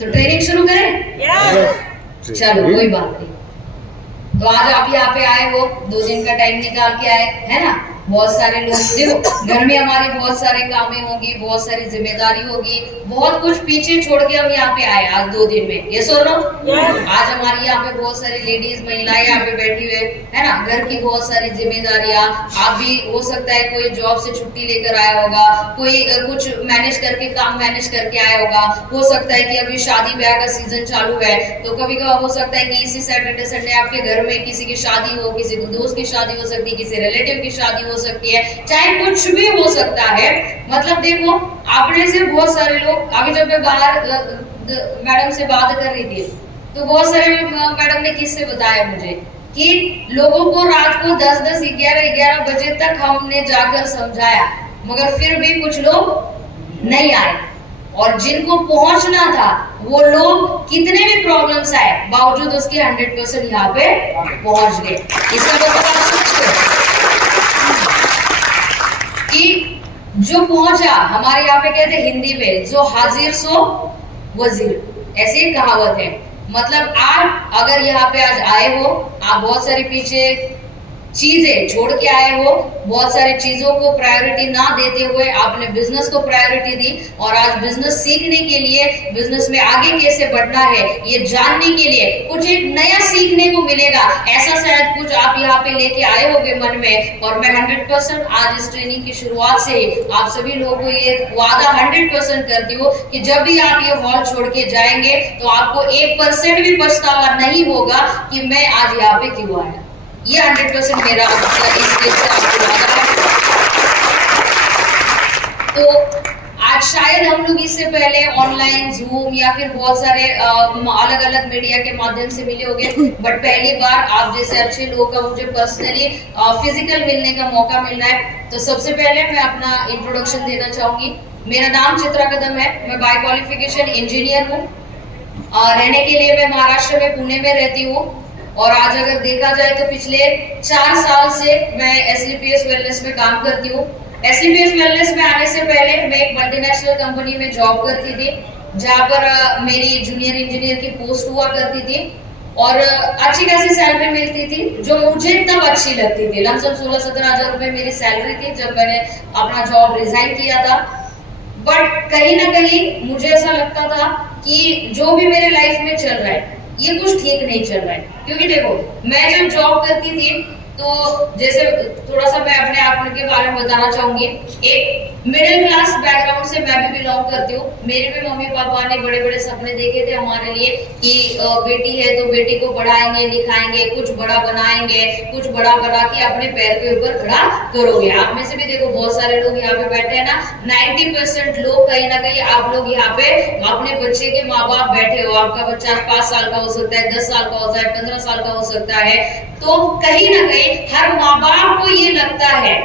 तो ट्रेनिंग शुरू करें? चलो कोई बात नहीं। तो आज आप यहाँ पे आए हो, 2 दिन का टाइम निकाल के आए, है ना? बहुत सारे लोग, देखो घर में हमारे बहुत सारे कामें होंगी, बहुत सारी जिम्मेदारी होगी, बहुत कुछ पीछे छोड़ के हम यहाँ पे आए आज 2 दिन में। ये सुन लो, आज हमारी यहाँ पे बहुत सारी लेडीज महिलाएं यहाँ पे बैठी हुए, है ना? घर की बहुत सारी जिम्मेदारियां, आप भी हो सकता है कोई जॉब से छुट्टी लेकर आया होगा, कोई कुछ मैनेज करके काम मैनेज करके आया होगा, हो सकता है कि अभी शादी ब्याह का सीजन चालू है, तो कभी कभी हो सकता है कि इसी सैटरडे संडे आपके घर में किसी की शादी हो, किसी दोस्त की शादी हो सकती है, किसी रिलेटिव की शादी हो सकती है, चाहे कुछ भी हो सकता है। मतलब देखो आपने से बहुत सारे लोग, अभी जब मैं बाहर मैडम से बात कर रही थी तो बहुत सारे मैडम ने किससे बताया मुझे कि लोगों को रात को 10-10, 11-11 बजे तक हमने जाकर समझाया, मगर फिर भी कुछ लोग नहीं आए, और जिनको पहुंचना था वो लोग कितने भी प्रॉब्लम्स आए बावजूद उसके 100% यहाँ पे पहुंच गए। इसका मतलब आप सोचो कि जो पहुंचा, हमारे यहाँ पे कहते हैं हिंदी में, जो हाजिर सो वजीर, ऐसी कहावत है। मतलब आप अगर यहाँ पे आज आए हो, आप बहुत सारी पीछे चीजें छोड़ के आए हो, बहुत सारी चीजों को प्रायोरिटी ना देते हुए आपने बिजनेस को प्रायोरिटी दी, और आज बिजनेस सीखने के लिए, बिजनेस में आगे कैसे बढ़ना है ये जानने के लिए कुछ एक नया सीखने को मिलेगा, ऐसा शायद कुछ आप यहाँ पे लेके आए होगे मन में। और मैं 100% आज इस ट्रेनिंग की शुरुआत से ही आप सभी लोगों को ये वादा 100% करती हूँ कि जब भी आप ये हॉल छोड़ के जाएंगे तो आपको 1% भी पछतावा नहीं होगा कि मैं आज यहाँ पे क्यों आया। ये 100% मेरा इस केस से आपको वादा है। तो आज शायद हम लोग इससे पहले ऑनलाइन जूम या फिर बहुत सारे अलग अलग मीडिया के माध्यम से मिले होंगे, बट पहली बार आप जैसे अच्छे लोगों का मुझे पर्सनली फिजिकल मिलने का मौका मिल रहा है। तो सबसे पहले मैं अपना इंट्रोडक्शन देना चाहूंगी। मेरा नाम चित्रा कदम है, मैं बाय क्वालिफिकेशन इंजीनियर हूँ, रहने के लिए मैं महाराष्ट्र में पुणे में रहती हूँ, और आज अगर देखा जाए तो पिछले 4 साल से मैं एसलीपीएस वेलनेस में काम करती हूँ। एसलीपीएस वेलनेस में आने से पहले मैं एक मल्टीनेशनल कंपनी में जॉब करती थी, जहाँ पर मेरी जूनियर इंजीनियर की पोस्ट हुआ करती थी, और अच्छी खासी सैलरी मिलती थी जो मुझे तब अच्छी लगती थी। लमसम 16-17 हज़ार रुपए मेरी सैलरी थी जब मैंने अपना जॉब रिजाइन किया था। बट कहीं ना कहीं मुझे ऐसा लगता था कि जो भी मेरे लाइफ में चल रहा है ये कुछ ठीक नहीं चल रहा है, क्योंकि देखो मैं जब जॉब करती थी तो जैसे थोड़ा सा मैं अपने आप के बारे में बताना चाहूंगी। एक मिडिल क्लास बैकग्राउंड से मैं भी बिलोंग करती हूँ। मेरे भी मम्मी पापा ने बड़े बड़े सपने देखे थे हमारे लिए कि बेटी है तो बेटी को पढ़ाएंगे लिखाएंगे, कुछ बड़ा बनाएंगे, कुछ बड़ा बना के अपने पैर के ऊपर खड़ा करोगे। आप में से भी देखो बहुत सारे लोग यहाँ पे बैठे हैं ना, 90% लोग कहीं ना कहीं आप लोग यहाँ पे अपने बच्चे के माँ बाप बैठे हो। आपका बच्चा 5 साल का हो सकता है, 10 साल का हो सकता है, 15 साल का हो सकता है। तो कहीं ना कहीं हर माँ बाप को ये लगता है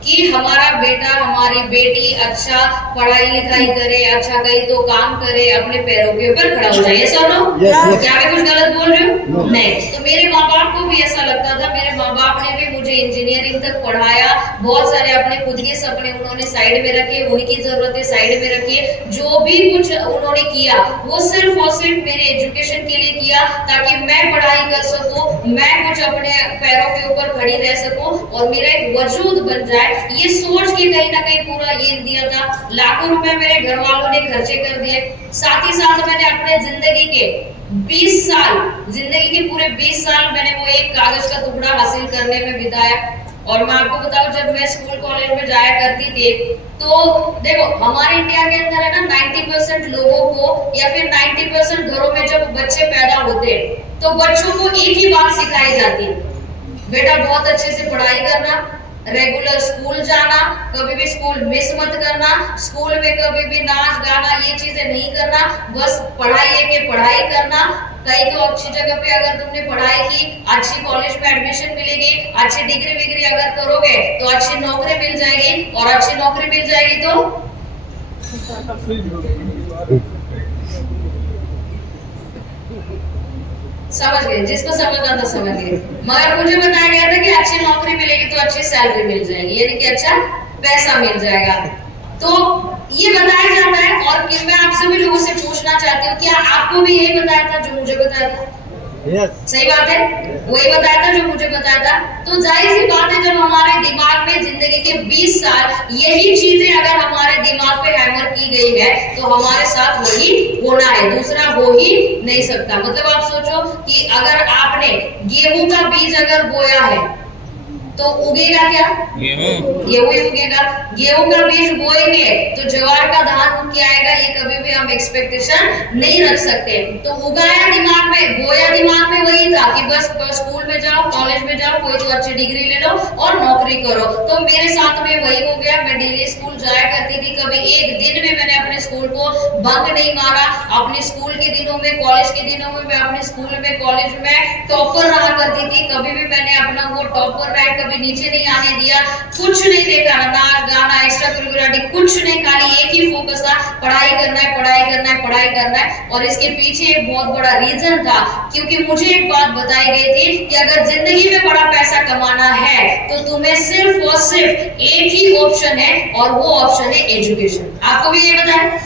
कि हमारा बेटा हमारी बेटी अच्छा पढ़ाई लिखाई करे, अच्छा कहीं तो काम करे, अपने पैरों के ऊपर खड़ा हो जाए। ऐसा नो? क्या मैं कुछ गलत बोल रही हूँ? नहीं। तो मेरे माँ बाप को भी ऐसा लगता था। मेरे माँ बाप ने भी मुझे इंजीनियरिंग तक पढ़ाया, बहुत सारे अपने खुद के सपने उन्होंने साइड में रखे, उनकी जरूरतें साइड में रखी, जो भी कुछ उन्होंने किया वो सिर्फ और सिर्फ मेरे एजुकेशन के लिए किया, ताकि मैं पढ़ाई कर सकूं, मैं कुछ अपने पैरों के ऊपर खड़ी रह सकूं और मेरा एक वजूद बन जाए। ये सोच के कहीं ना कहीं पूरा ये दिया था। लाखों रुपए मेरे घर वालों ने खर्चे कर दिए, साथ ही साथ मैंने अपने जिंदगी के 20 साल, जिंदगी के पूरे 20 साल मैंने वो एक कागज का टुकड़ा हासिल करने में बिताया। और मैं आपको बताऊं, जब मैं स्कूल कॉलेज में जाया करती थी तो देखो हमारे इंडिया के अंदर है ना 90% लोगों को या फिर 90% घरों में जब बच्चे पैदा होते हैं तो बच्चों को एक ही बात सिखाई जाती है, बेटा बहुत अच्छे से पढ़ाई करना, रेगुलर स्कूल जाना, कभी भी स्कूल मिस मत करना, स्कूल में कभी भी नाच गाना ये चीजें नहीं करना, बस पढ़ाई है कि पढ़ाई करना। कहीं तो अच्छी जगह पे अगर तुमने पढ़ाई की, अच्छी कॉलेज में एडमिशन मिलेगी, अच्छी डिग्री विग्री अगर करोगे तो अच्छी नौकरी मिल जाएगी, और अच्छी नौकरी मिल जाएगी तो समझ गए, जिसको समझना था समझ गए। मगर मुझे बताया गया था कि अच्छी नौकरी मिलेगी तो अच्छी सैलरी मिल जाएगी, यानी कि अच्छा पैसा मिल जाएगा। तो ये बताया जाता है, और मैं आप सभी लोगों से पूछना चाहती चाहती हूँ, क्या आपको भी यही बताया था जो मुझे बताया था? सही बात है, वही बताया था जो मुझे बताया था। तो जाहिर सी बात है, जब हमारे दिमाग में जिंदगी के 20 साल यही चीजें अगर हमारे दिमाग पे हैमर की गई है तो हमारे साथ वही होना है, दूसरा हो ही नहीं सकता। मतलब आप सोचो कि अगर आपने गेहूं का बीज अगर बोया है तो उगेगा क्या? गेहूं ही उगेगा। गेहूं का बीज बोएंगे तो ज्वार का धान उग के आएगा, ये कभी भी हम एक्सपेक्टेशन नहीं रख सकते। तो उगाया दिमाग में, बोया दिमाग में वही था कि बस स्कूल में जाओ, कॉलेज में जाओ, कोई तो अच्छी डिग्री ले लो और नौकरी करो। तो मेरे साथ में वही हो गया। मैं डेली स्कूल जाया करती थी, कभी एक दिन में मैंने अपने स्कूल को बंक नहीं मारा। अपने स्कूल के दिनों में, कॉलेज के दिनों में मैं अपने स्कूल में, कॉलेज में टॉपर रहा करती थी। कभी भी मैंने अपना वो टॉपर रैंक कभी नीचे नहीं आने दिया, कुछ नहीं देखा, नाच गाना एक्स्ट्रा करिकुलर कुछ नहीं, खाली एक ही फोकस था, पढ़ाई करना है, पढ़ाई करना है, पढ़ाई करना है। और इसके पीछे एक बहुत बड़ा रीजन था, क्योंकि मुझे एक बात बताई गई थी कि अगर जिंदगी में बड़ा पैसा कमाना है तो तुम्हें सिर्फ और सिर्फ एक ही ऑप्शन है, और वो ऑप्शन है एजुकेशन। आपको भी ये बताया?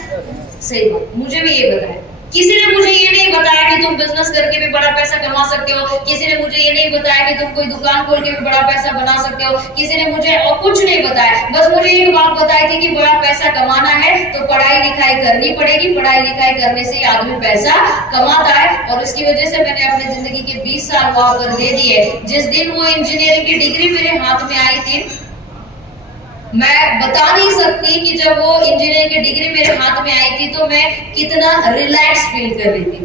सही बात, मुझे भी ये बताया। किसी ने मुझे ये नहीं बताया कि तुम बिजनेस करके भी बड़ा पैसा कमा सकते हो, किसी ने मुझे ये नहीं बताया कि तुम कोई दुकान खोल के भी बड़ा पैसा बना सकते हो, किसी ने मुझे और कुछ नहीं बताया। बस मुझे एक बात बताई थी कि बड़ा पैसा कमाना है तो पढ़ाई लिखाई करनी पड़ेगी, पढ़ाई लिखाई करने से आदमी पैसा कमाता है। और इसकी वजह से मैंने अपनी जिंदगी के 20 साल वहां पर दे दिए। जिस दिन वो इंजीनियरिंग की डिग्री मेरे हाथ में आई थी, मैं बता नहीं सकती कि जब वो इंजीनियरिंग की डिग्री मेरे हाथ में आई थी तो मैं कितना रिलैक्स फील कर रही थी,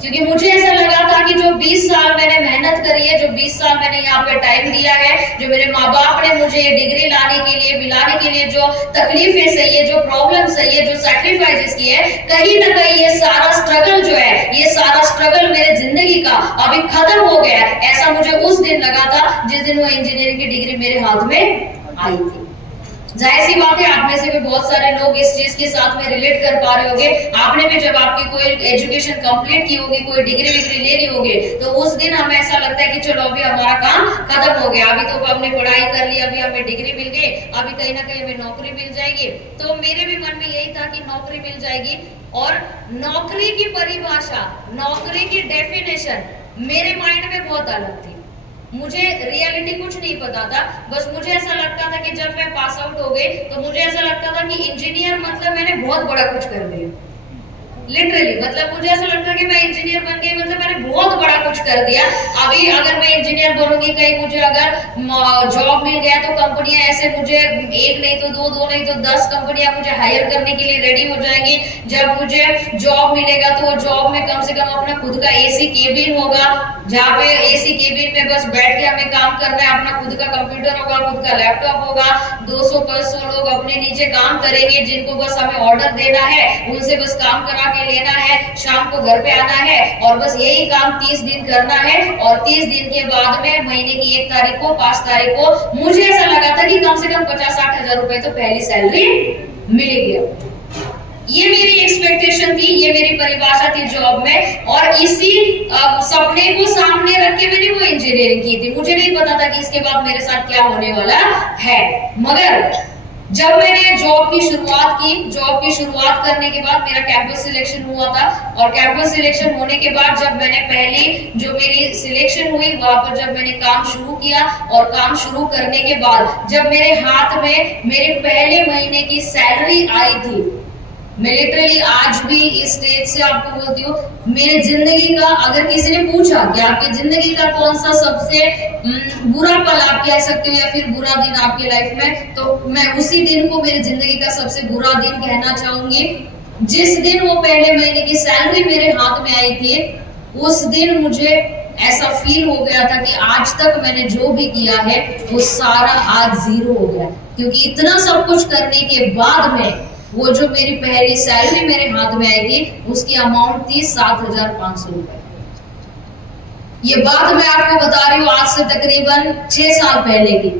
क्योंकि मुझे ऐसा लगा था कि जो 20 साल मैंने मेहनत करी है, जो 20 साल मैंने यहाँ पे टाइम दिया है, जो मेरे माँ बाप ने मुझे ये डिग्री लाने के लिए, मिलाने के लिए जो तकलीफें सही है, जो प्रॉब्लम सही है, जो सैक्रिफाइसेस किए हैं, कहीं ना कहीं ये सारा स्ट्रगल जो है, ये सारा स्ट्रगल मेरे जिंदगी का अभी खत्म हो गया। ऐसा मुझे उस दिन लगा था जिस दिन वो इंजीनियरिंग की डिग्री मेरे हाथ में आई थी। जाहिर सी बात है, आप में से भी बहुत सारे लोग इस चीज के साथ में रिलेट कर पा रहे होंगे। आपने भी जब आपकी कोई एजुकेशन कंप्लीट की होगी, कोई डिग्री विग्री ले ली होगी, तो उस दिन हमें ऐसा लगता है कि चलो अभी हमारा काम खत्म हो गया, अभी तो हमने पढ़ाई कर ली, अभी हमें डिग्री मिल गई, अभी कहीं ना कहीं हमें नौकरी मिल जाएगी। तो मेरे भी मन में यही था कि नौकरी मिल जाएगी। और नौकरी की परिभाषा, नौकरी की डेफिनेशन मेरे माइंड में बहुत अलग थी। मुझे रियलिटी कुछ नहीं पता था। बस मुझे ऐसा लगता था कि जब मैं पास आउट हो गई तो मुझे ऐसा लगता था कि इंजीनियर मतलब मैंने बहुत बड़ा कुछ कर दिया। लिटरली मतलब मुझे ऐसा लगता है कि मैं इंजीनियर बन गई मतलब मैंने बहुत बड़ा कुछ कर दिया। अभी अगर मैं इंजीनियर बनूंगी, कहीं मुझे अगर जॉब मिल गया तो कंपनियां ऐसे मुझे एक नहीं तो दो नहीं तो 10 कंपनियां मुझे हायर करने के लिए रेडी हो जाएंगी। जब मुझे जॉब मिलेगा तो वो जॉब में कम से कम अपना खुद का एसी केबिन होगा, जहाँ पे एसी केबिन में बस बैठ के हमें काम करना है, अपना खुद का कंप्यूटर होगा, खुद का लैपटॉप होगा, 200-500 लोग अपने नीचे काम करेंगे जिनको बस हमें ऑर्डर देना है, उनसे बस काम करा के लेना है, शाम को घर पे आना है और बस यही काम 30 दिन करना है। और 30 दिन के बाद में महीने की 1 तारीख को, 5 तारीख को मुझे ऐसा लगा था कि कम से कम 50-60 हजार रुपए तो पहली सैलरी मिलेगी। ये मेरी एक्सपेक्टेशन थी, ये मेरी परिभाषा थी जॉब में। और इसी सपने को सामने रख के मैंने वो इंजीनियरिंग की थी। मुझे नहीं पता था कि इसके बाद मेरे साथ क्या होने वाला है। मगर जब मैंने जॉब की शुरुआत की, जॉब की शुरुआत करने के बाद मेरा कैंपस सिलेक्शन हुआ था। और कैंपस सिलेक्शन होने के बाद जब मैंने पहली जो मेरी सिलेक्शन हुई वहां पर जब मैंने काम शुरू किया, और काम शुरू करने के बाद जब मेरे हाथ में मेरे पहले महीने की सैलरी आई थी, मैं लिटरली आज भी इस स्टेज से आपको बोलती हूँ, मेरे जिंदगी का अगर किसी ने पूछा कि आपकी जिंदगी का कौन सा सबसे बुरा पल आप कह सकते हो या फिर बुरा दिन आपके लाइफ में, तो मैं उसी दिन को मेरी जिंदगी का सबसे बुरा दिन कहना चाहूंगी। जिस दिन वो पहले महीने की सैलरी मेरे हाथ में आई थी, उस दिन मुझे ऐसा फील हो गया था कि आज तक मैंने जो भी किया है वो सारा आज जीरो हो गया, क्योंकि इतना सब कुछ करने के बाद में वो जो मेरी पहली सैलरी मेरे हाथ में आई थी उसकी अमाउंट थी 7,500 रुपए। ये बात मैं आपको बता रही हूँ आज से तकरीबन 6 साल पहले की।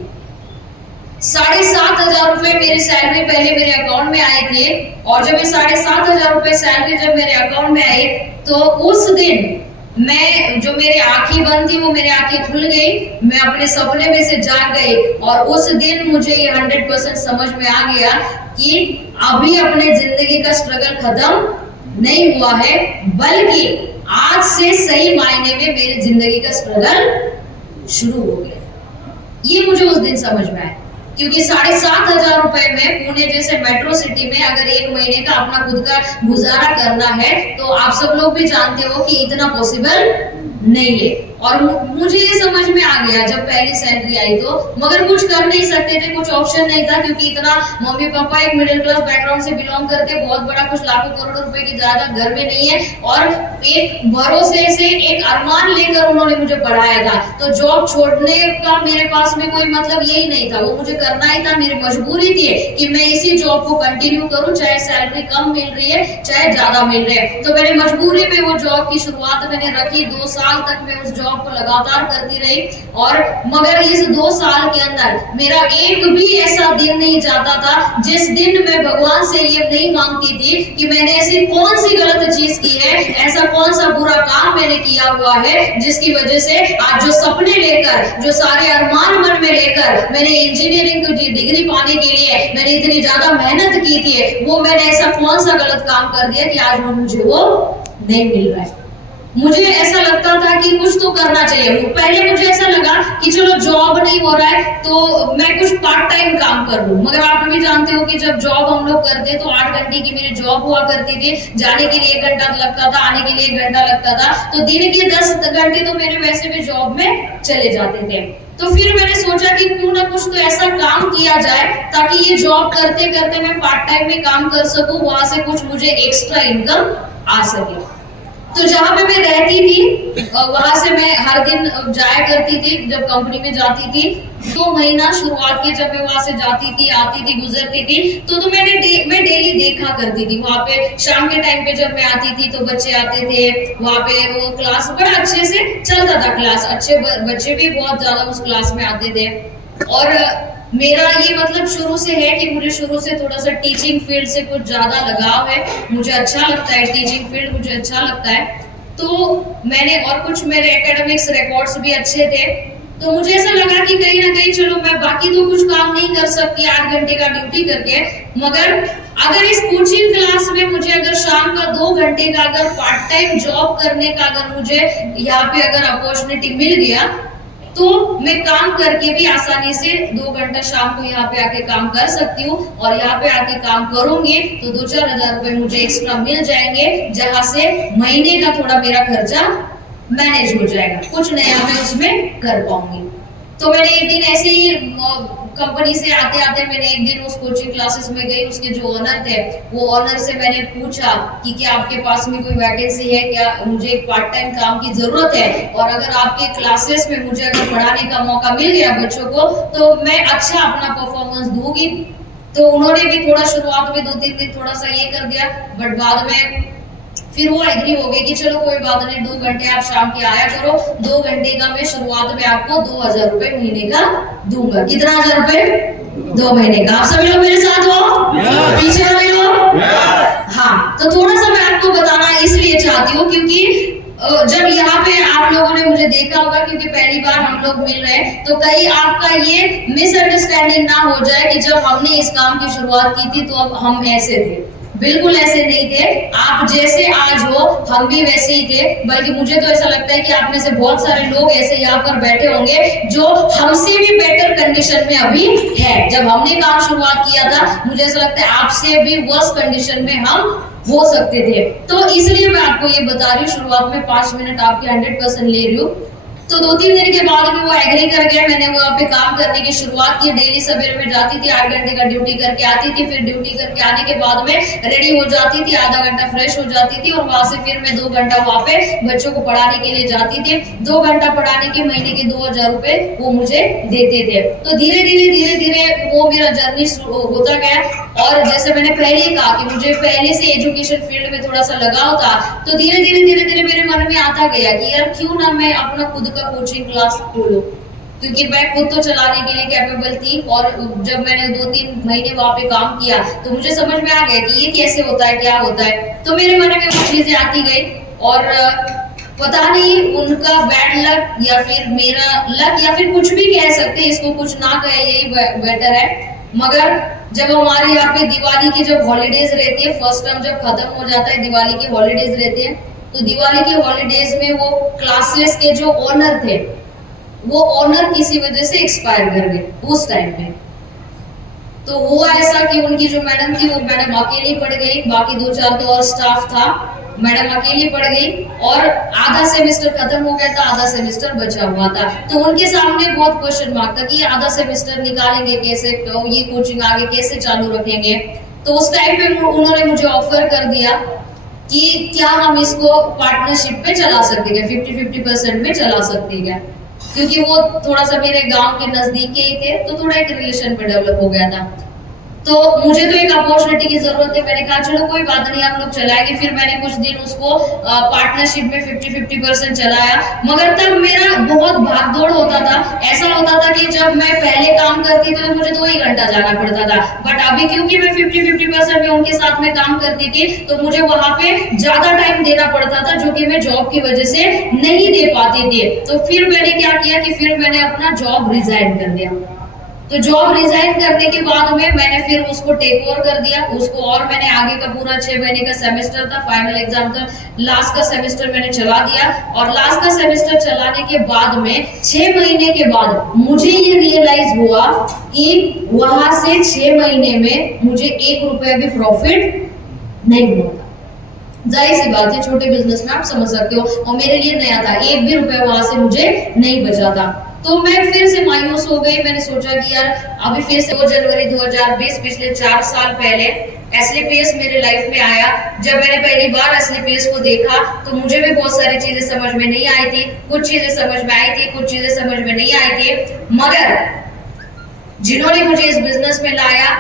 7,500 रुपए मेरी सैलरी पहले मेरे अकाउंट में आई थी। और जब ये 7,500 रुपए सैलरी जब मेरे अकाउंट में आई तो उस दिन मैं जो मेरी आंखें बंद थी वो मेरी आंखें खुल गई, मैं अपने सपने में से जाग गई। और उस दिन मुझे ये 100% समझ में आ गया कि अभी अपने जिंदगी का स्ट्रगल खत्म नहीं हुआ है, बल्कि आज से सही मायने में मेरी जिंदगी का स्ट्रगल शुरू हो गया। ये मुझे उस दिन समझ में आया, क्योंकि 7,500 रुपए में पुणे जैसे मेट्रो सिटी में अगर एक महीने का अपना खुद का गुजारा करना है तो आप सब लोग भी जानते हो कि इतना पॉसिबल नहीं है। और मुझे ये समझ में आ गया जब पहली सैलरी आई तो, मगर कुछ कर नहीं सकते थे, कुछ ऑप्शन नहीं था, क्योंकि इतना मम्मी पापा एक मिडिल क्लास बैकग्राउंड से बिलोंग करते, बहुत बड़ा कुछ लाखों करोड़ों रुपए की जायदाद घर में नहीं है, और एक भरोसे से एक अरमान लेकर उन्होंने मुझे पढ़ाया था। तो जॉब छोड़ने का मेरे पास में कोई मतलब यही नहीं था, वो मुझे करना ही था, मेरी मजबूरी थी कि मैं इसी जॉब को कंटिन्यू करूं, चाहे सैलरी कम मिल रही है चाहे ज्यादा मिल रही है। तो मेरी मजबूरी में वो जॉब की शुरुआत मैंने रखी। 2 साल तक मैं उस जॉब को लगातार करती रही, और मगर इस 2 साल के अंदर मेरा एक भी ऐसा दिन नहीं जाता था जिस दिन मैं भगवान से ये नहीं मांगती थी कि मैंने ऐसी कौन सी गलत चीज की है, ऐसा कौन सा बुरा काम मैंने किया हुआ है जिसकी वजह से आज जो सपने लेकर, जो सारे अरमान मन में लेकर मैंने इंजीनियरिंग की डिग्री पाने के लिए मैंने इतनी ज्यादा मेहनत की थी, वो मैंने ऐसा कौन सा गलत काम कर दिया कि आज मुझे वो नहीं मिल रहा है। मुझे ऐसा लगता था कि कुछ तो करना चाहिए। पहले मुझे ऐसा लगा कि चलो जॉब नहीं हो रहा है तो मैं कुछ पार्ट टाइम काम कर लूं, मगर आप भी जानते हो कि जब जॉब हम लोग करते तो 8 घंटे की मेरी जॉब हुआ करती थी, जाने के लिए 1 घंटा लगता था, आने के लिए 1 घंटा लगता था, तो दिन के 10 घंटे तो मेरे वैसे भी जॉब में चले जाते थे। तो फिर मैंने सोचा कि क्यों ना कुछ तो ऐसा काम किया जाए ताकि ये जॉब करते करते मैं पार्ट टाइम में काम कर सकूं, वहां से कुछ मुझे एक्स्ट्रा इनकम आ सके। तो जहाँ पे मैं रहती थी वहां से मैं हर दिन जाया करती थी, जब कंपनी में जाती थी 2 महीना शुरुआत के जब मैं वहां से जाती थी, आती थी, गुजरती थी, तो मैं डेली देखा करती थी वहां पे। शाम के टाइम पे जब मैं आती थी तो बच्चे आते थे वहां पे, वो क्लास बड़ा अच्छे से चलता था, क्लास अच्छे बच्चे भी बहुत ज्यादा उस क्लास में आते थे। और मेरा ये मतलब शुरू से है कि मुझे शुरू से थोड़ा सा टीचिंग फील्ड से कुछ ज्यादा लगाव है, मुझे अच्छा लगता है टीचिंग फील्ड, मुझे अच्छा लगता है। तो मैंने, और कुछ मेरे एकेडमिक्स रिकॉर्ड्स भी अच्छे थे, तो मुझे ऐसा लगा कि कहीं ना कहीं चलो मैं बाकी तो कुछ काम नहीं कर सकती 8 घंटे का ड्यूटी करके, मगर अगर इस कोचिंग क्लास में मुझे अगर शाम का 2 घंटे का अगर पार्ट टाइम जॉब करने का अगर मुझे यहाँ पे अगर अपॉर्चुनिटी मिल गया तो मैं काम करके भी आसानी से 2 घंटा शाम को यहाँ पे आके काम कर सकती हूँ, और यहाँ पे आके काम करूंगी तो 2-4 हजार रुपए मुझे एक्स्ट्रा मिल जाएंगे, जहां से महीने का थोड़ा मेरा खर्चा मैनेज हो जाएगा, कुछ नया मैं उसमें कर पाऊंगी। तो मैंने एक दिन ऐसे ही कंपनी से आते आते मैंने एक दिन उस कोचिंग क्लासेस में गई, उसके जो ओनर थे वो ओनर से मैंने पूछा कि क्या आपके पास में कोई वैकेंसी है, क्या मुझे एक पार्ट टाइम काम की जरूरत है, और अगर आपके क्लासेस में मुझे अगर पढ़ाने का मौका मिल गया बच्चों को तो मैं अच्छा अपना परफॉर्मेंस दूंगी। तो उन्होंने भी थोड़ा शुरुआत में 2-3 दिन थोड़ा सा ये कर दिया, बट बाद में फिर वो एग्री हो गए कि चलो कोई बात नहीं, 2 घंटे आप शाम के आया करो, 2 घंटे का मैं शुरुआत में आपको 2,000 रुपए महीने का दूंगा। कितना 1,000 रुपए? 2 महीने का। आप सभी लोग मेरे साथ हो? पीछे वाले लोग? हाँ, तो थोड़ा सा मैं आपको बताना इसलिए चाहती हूँ क्योंकि जब यहाँ पे आप लोगों ने मुझे देखा होगा, क्योंकि पहली बार हम लोग मिल रहे हैं, तो कहीं आपका ये मिसअंडरस्टैंडिंग ना हो जाए कि जब हमने इस काम की शुरुआत की थी तो अब हम ऐसे थे। बिल्कुल ऐसे नहीं थे, आप जैसे आज हो हम भी वैसे ही थे, बल्कि मुझे तो ऐसा लगता है कि आप में से बहुत सारे लोग ऐसे यहाँ पर बैठे होंगे जो हमसे भी बेटर कंडीशन में अभी है। जब हमने काम शुरुआत किया था मुझे ऐसा लगता है आपसे भी वर्स्ट कंडीशन में हम हो सकते थे। तो इसलिए मैं आपको ये बता रही हूँ, शुरुआत में 5 मिनट आपके 100% ले रही हूँ। तो 2-3 दिन के बाद भी वो एग्री कर गया, मैंने वहाँ पे काम करने की शुरुआत की। डेली सवेरे में जाती थी, 8 घंटे का ड्यूटी करके आती थी, फिर ड्यूटी करके आने के बाद में रेडी हो जाती थी, आधा घंटा फ्रेश हो जाती थी, और वहां से फिर मैं 2 घंटा वहाँ पे बच्चों को पढ़ाने के लिए जाती थी। 2 घंटा पढ़ाने के महीने के 2,000 रुपए वो मुझे देते थे। तो धीरे धीरे वो मेरा जर्नी होता गया, और जैसे मैंने पहले ही कहा कि मुझे पहले से एजुकेशन फील्ड में थोड़ा सा लगाव था, तो धीरे धीरे मेरे मन में आता गया कि यार क्यों ना मैं अपना खुद का कोचिंग क्लास खोलूं, क्योंकि मैं खुद तो चलाने के लिए कैपेबल थी। और जब मैंने 2-3 महीने वहां पे काम किया तो मुझे समझ में आ गया कि ये कैसे होता है, क्या होता है। तो मेरे मन में वो चीजें आती गई, और पता नहीं उनका बैड लक या फिर मेरा लक या फिर कुछ भी कह सकते, इसको कुछ ना कहे यही बेटर है। मगर जब हमारे यहाँ पे दिवाली की जब हॉलीडेज रहती है, फर्स्ट टर्म जब खत्म हो जाता है, दिवाली की हॉलीडेज रहती है, तो दिवाली की हॉलीडेज में वो क्लासेस के जो ओनर थे, वो ओनर किसी वजह से एक्सपायर कर गए उस टाइम पे। तो हुआ ऐसा कि उनकी जो मैडम थी, वो मैडम अकेली पड़ गई, बाकी 2-4 तो और स्टाफ था, मैडम अकेली पड़ गई और आधा सेमेस्टर खत्म हो गया था, आधा सेमेस्टर बचा हुआ था। तो उनके सामने बहुत क्वेश्चन मार्क था कि ये आधा सेमेस्टर निकालेंगे कैसे, तो ये कोचिंग आगे कैसे चालू रखेंगे। तो उस टाइम पे उन्होंने मुझे ऑफर कर दिया कि क्या हम इसको पार्टनरशिप पे चला सकते हैं, 50-50% में चला सकते हैं, क्योंकि वो थोड़ा सा मेरे गांव के नजदीक के ही थे, तो थोड़ा एक रिलेशन पे डेवलप हो गया था। तो मुझे तो एक अपॉर्चुनिटी की जरूरत है, मैंने कहा चलो कोई बात नहीं, हम लोग चलाएंगे। फिर मैंने कुछ दिन उसको पार्टनरशिप में 50-50% चलाया, मगर तब मेरा बहुत भागदौड़ होता था। ऐसा होता था कि जब मैं पहले काम करती थी तो मुझे 2 ही घंटा जाना पड़ता था, बट अभी क्योंकि मैं 50-50% में उनके साथ में काम करती थी, तो मुझे वहां पे ज्यादा टाइम देना पड़ता था, जो कि मैं जॉब की वजह से नहीं दे पाती थी। तो फिर मैंने क्या किया कि फिर मैंने अपना जॉब रिजाइन कर दिया। तो जॉब रिजाइन करने के बाद में मैंने फिर उसको टेक ओवर कर दिया उसको, और मैंने आगे का पूरा 6 महीने का सेमेस्टर था, फाइनल एग्जाम था, लास्ट का सेमेस्टर मैंने चला दिया। और लास्ट का सेमेस्टर चलाने के बाद में 6 महीने के बाद मुझे ये रियलाइज हुआ कि वहां से 6 महीने में मुझे 1 रुपया भी प्रॉफिट नहीं हुआ था। जाहिर सी बात है, छोटे बिजनेस में आप समझ सकते हो, और मेरे लिए नया था, 1 भी रुपया वहां से मुझे नहीं बचा था। तो मैं फिर से मायूस हो गई। मैंने सोचा कि यार अभी फिर से 2 जनवरी 2020, पिछले 4 साल पहले एसलीपीएस मेरे लाइफ में आया। जब मैंने पहली बार एसलीपीएस को देखा तो मुझे भी बहुत सारी चीजें समझ में नहीं आई थी, कुछ चीजें समझ में आई थी, कुछ चीजें समझ में नहीं आई थी। मगर जिन्होंने मुझे इस बिजनेस में लाया,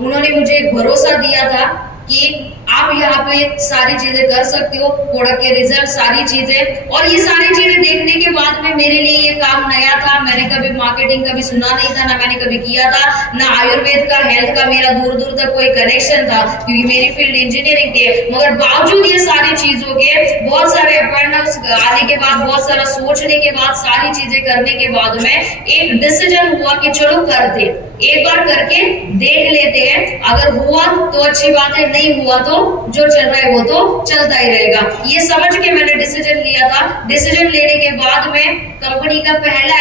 उन्होंने मुझे एक भरोसा दिया था कि आप यहाँ पे सारी चीजें कर सकते हो, प्रोडक्ट के रिजल्ट, सारी चीजें। और ये सारी चीजें देखने के बाद में मेरे लिए ये काम नया था, मैंने कभी मार्केटिंग कभी सुना नहीं था, ना मैंने कभी किया था, ना आयुर्वेद का, हेल्थ का मेरा दूर दूर तक कोई कनेक्शन था, क्योंकि मेरी फील्ड इंजीनियरिंग थी। मगर बावजूद ये सारी चीजों के, बहुत सारे अपॉइंटमेंट्स आने के बाद, बहुत सारा सोचने के बाद, सारी चीजें करने के बाद में एक डिसीजन हुआ कि चलो करते, एक बार करके देख लेते हैं, अगर हुआ तो अच्छी बात है, नहीं हुआ तो जो चल रहा है वो तो चलता ही रहेगा। ये समझ के मैंने डिसीजन लिया था। डिसीजन लेने के बाद में कंपनी का पहला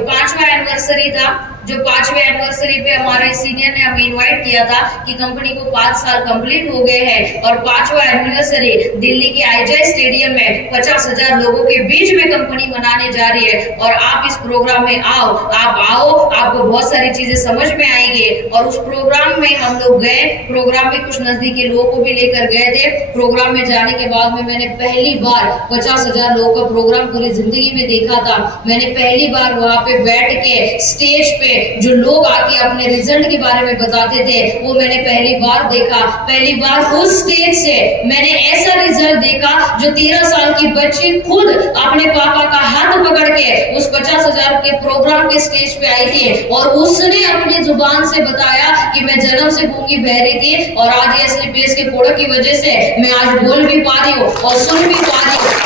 5वां एनिवर्सरी था, जो 5वें एनिवर्सरी पे हमारे सीनियर ने हमें इनवाइट किया था कि कंपनी को 5 साल कंप्लीट हो गए हैं, और 5वां एनिवर्सरी दिल्ली के आईजीआई स्टेडियम में 50,000 लोगों के बीच में कंपनी मनाने जा रही है। और आप इस प्रोग्राम में आओ, आपको बहुत सारी चीजें समझ में आएंगी। और उस प्रोग्राम में हम लोग गए, प्रोग्राम में कुछ नजदीकी लोगों को भी लेकर गए थे। प्रोग्राम में जाने के बाद में मैंने पहली बार 50,000 लोगों का प्रोग्राम पूरी जिंदगी में देखा था। मैंने पहली बार वहां पे बैठ के स्टेज पे जो लोग आके अपने रिजल्ट के बारे में बताते थे, वो मैंने पहली बार देखा। पहली बार उस स्टेज से मैंने ऐसा रिजल्ट देखा जो 13 साल की बच्ची खुद अपने पापा का हाथ पकड़ के उस 50,000 के प्रोग्राम के स्टेज पे आई थी, और उसने अपनी जुबान से बताया कि मैं जन्म से गूंगी बह रही थी, और आज एसलीपीएस के प्रोडक्ट की वजह से मैं आज बोल भी पा रही हूँ और सुन भी पा रही हूँ।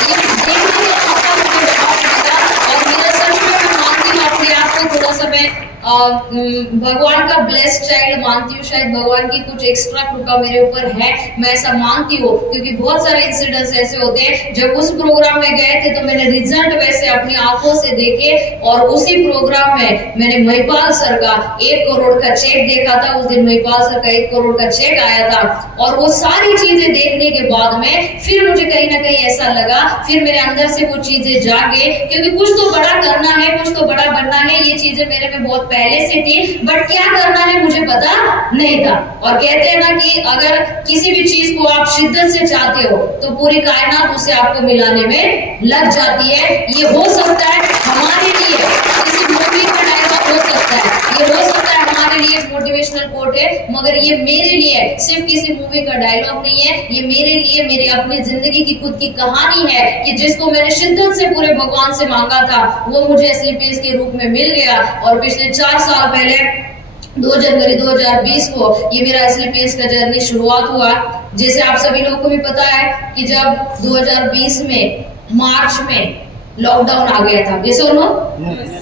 थोड़ा सा मैं भगवान का ब्लेस्ड चाइल्ड मानती हूँ, शायद भगवान की कुछ एक्स्ट्रा कृपा मेरे ऊपर है, मैं ऐसा मानती हूँ। क्योंकि बहुत सारे इंसिडेंट्स ऐसे होते हैं, जब उस प्रोग्राम में गए थे तो मैंने रिजल्ट वैसे अपनी आंखों से देखे, और उसी प्रोग्राम में मैंने महिपाल सर का 1 करोड़ का चेक देखा था। उस दिन महिपाल सर का 1 करोड़ का चेक आया था, और वो सारी चीजें देखने के बाद में फिर मुझे कहीं ना कहीं ऐसा लगा, फिर मेरे अंदर से कुछ चीजें जागे, क्योंकि कुछ तो बड़ा करना है, कुछ तो बड़ा बनना है। ये चीजें मेरे में बहुत पहले से थी, बट क्या करना है मुझे पता नहीं था। और कहते हैं ना कि अगर किसी भी चीज को आप शिद्दत से चाहते हो तो पूरी कायनात उसे आपको मिलाने में लग जाती है। ये हो सकता है हमारे लिए किसी मूवी का डायलॉग हो सकता है, ये हो सकता है हमारे लिए मोटिवेशनल कोट है, मगर ये मेरे लिए सिर्फ किसी मूवी का डायलॉग नहीं है, ये मेरे लिए मेरी अपनी जिंदगी की खुद की कहानी है, कि जिसको मैंने शिद्दत से पूरे भगवान से मांगा था, वो मुझे एसलीपीएस के रूप में मिल गया। और पिछले 4 साल पहले 2 जनवरी 2020 को ये मेरा एसलीपीएस का जर्नी शुरुआत हुआ। जैसे आप सभी लोगों को भी पता है कि जब 2020 में मार्च में लॉकडाउन आ गया था, ये नो।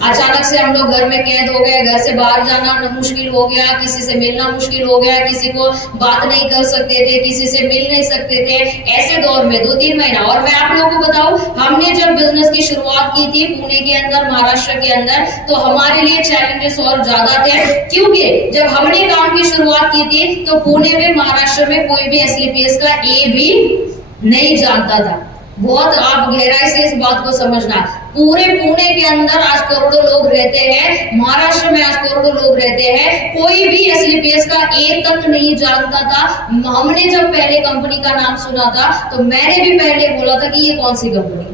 अचानक से हम लोग घर में कैद हो गए, घर से बाहर जाना मुश्किल हो गया, किसी से मिलना मुश्किल हो गया, किसी को बात नहीं कर सकते थे, किसी से मिल नहीं सकते थे। ऐसे दौर में 2-3 महीना, और मैं आप लोगों को बताऊं, हमने जब बिजनेस की शुरुआत की थी पुणे के अंदर, महाराष्ट्र के अंदर, तो हमारे लिए चैलेंजेस और ज्यादा थे, क्योंकि जब हमने काम की शुरुआत की थी तो पुणे में, महाराष्ट्र में कोई भी एसलीपीएस का ए भी नहीं जानता था। बहुत आप गहराई से इस बात को समझना, पूरे पुणे के अंदर आज करोड़ों लोग रहते हैं, महाराष्ट्र में आज करोड़ों लोग रहते हैं, कोई भी एसलीपीएस का ए तक नहीं जानता था। हमने जब पहले कंपनी का नाम सुना था तो मैंने भी पहले बोला था कि ये कौन सी कंपनी,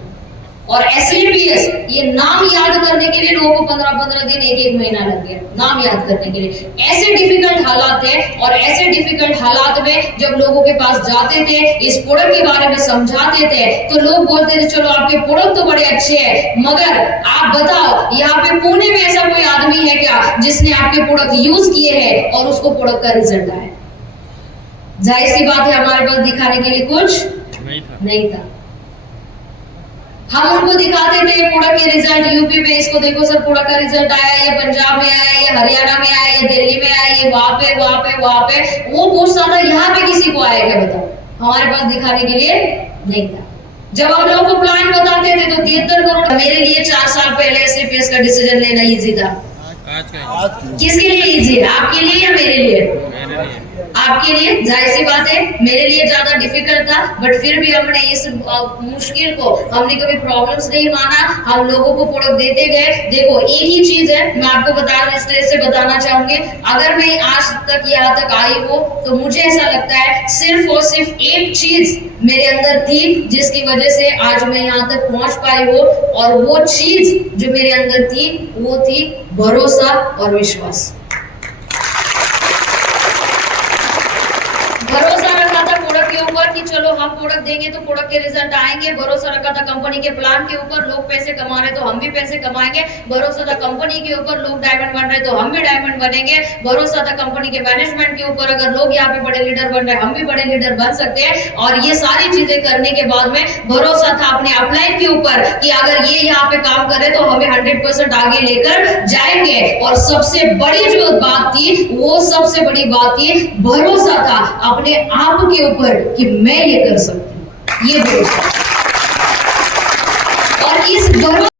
और एसलीपीएस ये नाम याद करने के लिए लोगों को 15-15 दिन, 1-1 महीना लग गया नाम याद करने के लिए। ऐसे डिफिकल्ट हालात है, और ऐसे डिफिकल्ट हालात में जब लोगों के पास जाते थे, इस प्रोडक्ट के बारे में समझाते थे, तो लोग बोलते थे चलो आपके प्रोडक्ट तो बड़े अच्छे हैं, मगर आप बताओ यहाँ पे पुणे में ऐसा कोई आदमी है क्या जिसने आपके प्रोडक्ट यूज किए हैं और उसको प्रोडक्ट का रिजल्ट आया? जाहिर सी बात है हमारे पास दिखाने के लिए कुछ नहीं था। हम उनको दिखाते थे प्रोडक्ट के रिजल्ट, यूपी में इसको देखो सर प्रोडक्ट का रिजल्ट आया, ये पंजाब में आया, ये हरियाणा में आया, ये दिल्ली में आया, ये वहां पे। वो पूछता था यहाँ पे किसी को आया क्या बताओ? हमारे पास दिखाने के लिए नहीं था। जब हम लोगों को प्लान बताते थे तो 73 करोड़। मेरे लिए 4 साल पहले एसलीपीएस का डिसीजन लेना इजी था। किसके लिए इजी है, आपके लिए या मेरे लिए? आपके लिए। जाहिर सी बात है मेरे लिए ज्यादा डिफिकल्ट था, बट फिर भी हमने इस मुश्किल को, हमने कभी प्रॉब्लम्स नहीं माना, हम लोगों को प्रोडक्ट देते गए। देखो एक ही चीज है, मैं आपको बताना चाहूंगी, अगर मैं आज तक यहाँ तक आई हूँ तो मुझे ऐसा लगता है सिर्फ और सिर्फ एक चीज मेरे अंदर थी जिसकी वजह से आज मैं यहाँ तक पहुंच पाई हूँ, और वो चीज जो मेरे अंदर थी वो थी भरोसा और विश्वास। भरोसा रखा था प्रोडक्ट के ऊपर कि चलो हम प्रोडक्ट देंगे तो प्रोडक्ट के रिजल्ट आएंगे। भरोसा रखा था कंपनी के प्लान के ऊपर, लोग पैसे कमा रहे तो हम भी पैसे कमाएंगे। भरोसा था कंपनी के ऊपर, लोग डायमंड बन रहे तो हम भी डायमंड बनेंगे। भरोसा था कंपनी के मैनेजमेंट के ऊपर, अगर लोग यहाँ पे बड़े लीडर बन रहे हम भी बड़े लीडर बन सकते हैं। और ये सारी चीजें करने के बाद में भरोसा था अपने अपलाइन के ऊपर कि अगर ये यहाँ पे काम करे तो हमें 100% आगे लेकर जाएंगे। और सबसे बड़ी जो बात थी, वो सबसे बड़ी बात थी, भरोसा था अपने आप के ऊपर कि मैं ये कर सकती हूँ, ये भरोसा। और इस भरोसा